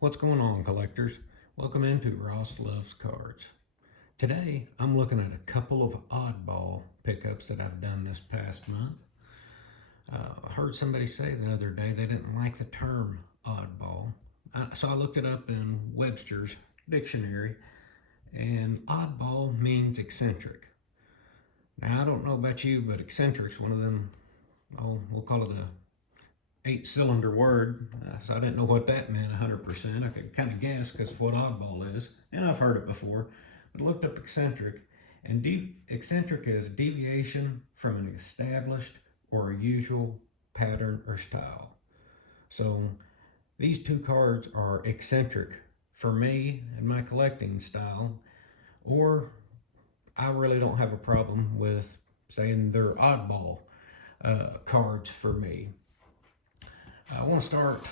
What's going on, collectors? Welcome into Ross Loves Cards. Today, I'm looking at a couple of oddball pickups that I've done this past month. I heard somebody say the other day they didn't like the term oddball. So I looked it up in Webster's dictionary, and oddball means eccentric. Now, I don't know about you, but eccentric's one of them, we'll call it a 8-cylinder word, so I didn't know what that meant 100%. I could kind of guess because of what oddball is, and I've heard it before. But I looked up eccentric, and eccentric is deviation from an established or a usual pattern or style. So these two cards are eccentric for me and my collecting style, or I really don't have a problem with saying they're oddball cards for me. I want to start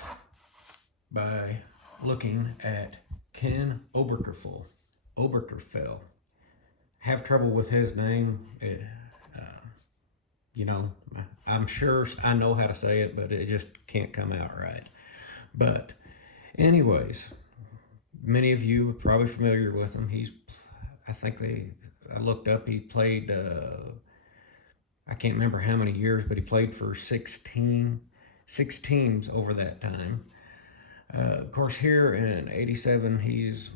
by looking at Ken Oberkerfell. Have trouble with his name. You know, I'm sure I know how to say it, but it just can't come out right. But, anyways, many of you are probably familiar with him. I looked up, he played, I can't remember how many years, but he played for 6 teams over that time. Of course, here in '87, he's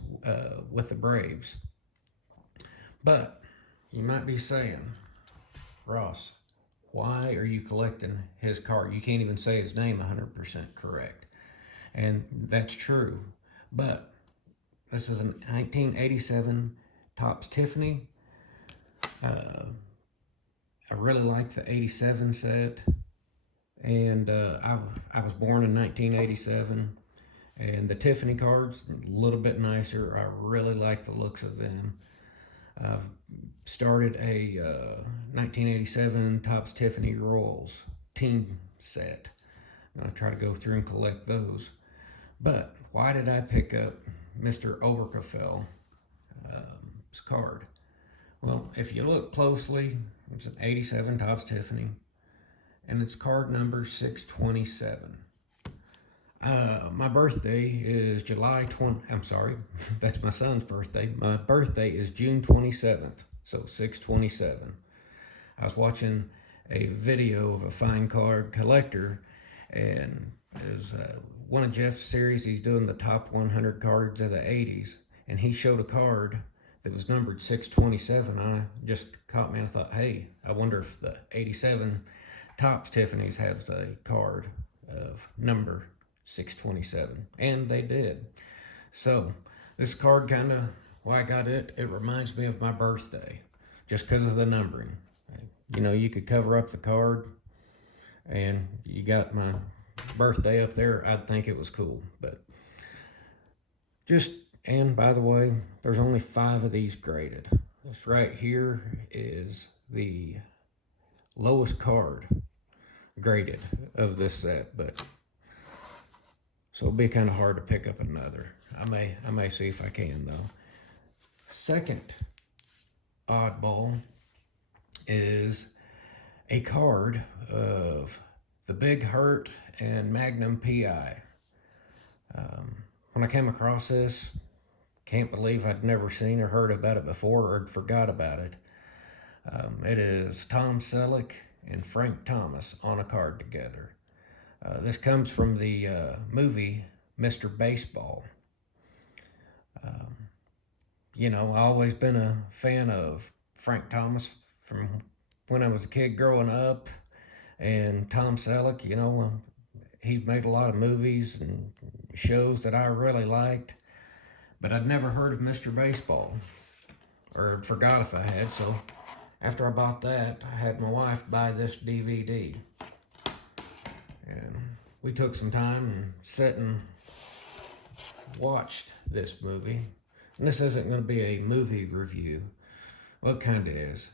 with the Braves. But you might be saying, Ross, why are you collecting his card? You can't even say his name 100% correct. And that's true. But this is a 1987 Topps Tiffany. I really like the '87 set. And I was born in 1987. And the Tiffany cards, a little bit nicer. I really like the looks of them. I've started a 1987 Topps Tiffany Royals team set. I'm going to try to go through and collect those. But why did I pick up Mr. Oberkefell's card? Well, if you look closely, it's an '87 Topps Tiffany, and it's card number 627. My birthday is July 20. I'm sorry, that's my son's birthday. My birthday is June 27th, so 627. I was watching a video of a fine card collector, and it was one of Jeff's series. He's doing the top 100 cards of the '80s, and he showed a card that was numbered 627. I just caught me and I thought, hey, I wonder if the '87 Topps Tiffany's has a card of number 627, and they did. So this card kind of, why I got it, it reminds me of my birthday just because of the numbering. You know, you could cover up the card and you got my birthday up there. I'd think it was cool. But and by the way, there's only 5 of these graded. This right here is the lowest card graded of this set, but so it'll be kind of hard to pick up another. I may see if I can though. Second oddball is a card of the Big Hurt and Magnum PI. When I came across this, can't believe I'd never seen or heard about it before or forgot about it. It is Tom Selleck and Frank Thomas on a card together. This comes from the movie Mr. Baseball. You know, I've always been a fan of Frank Thomas from when I was a kid growing up. And Tom Selleck, you know, he's made a lot of movies and shows that I really liked. But I'd never heard of Mr. Baseball, or forgot if I had. So after I bought that, I had my wife buy this DVD. And we took some time and sat and watched this movie. And this isn't going to be a movie review. Well, it kind of is.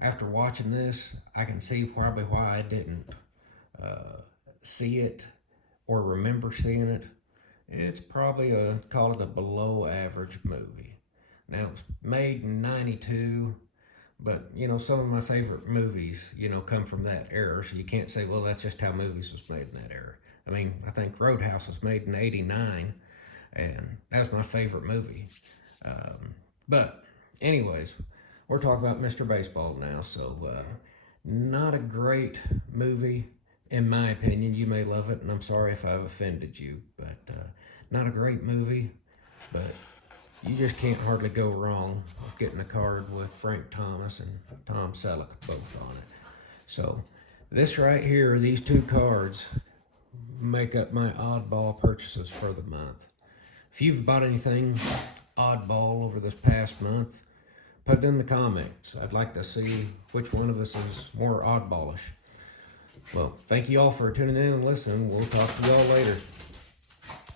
After watching this, I can see probably why I didn't see it or remember seeing it. It's probably call it a below average movie. Now, it was made in '92. But, you know, some of my favorite movies, you know, come from that era. So you can't say, well, that's just how movies was made in that era. I mean, I think Roadhouse was made in '89, and that's my favorite movie. But, anyways, we're talking about Mr. Baseball now. So, not a great movie, in my opinion. You may love it, and I'm sorry if I've offended you, but not a great movie. But you just can't hardly go wrong with getting a card with Frank Thomas and Tom Selleck both on it. So, this right here, these two cards, make up my oddball purchases for the month. If you've bought anything oddball over this past month, put it in the comments. I'd like to see which one of us is more oddballish. Well, thank you all for tuning in and listening. We'll talk to you all later.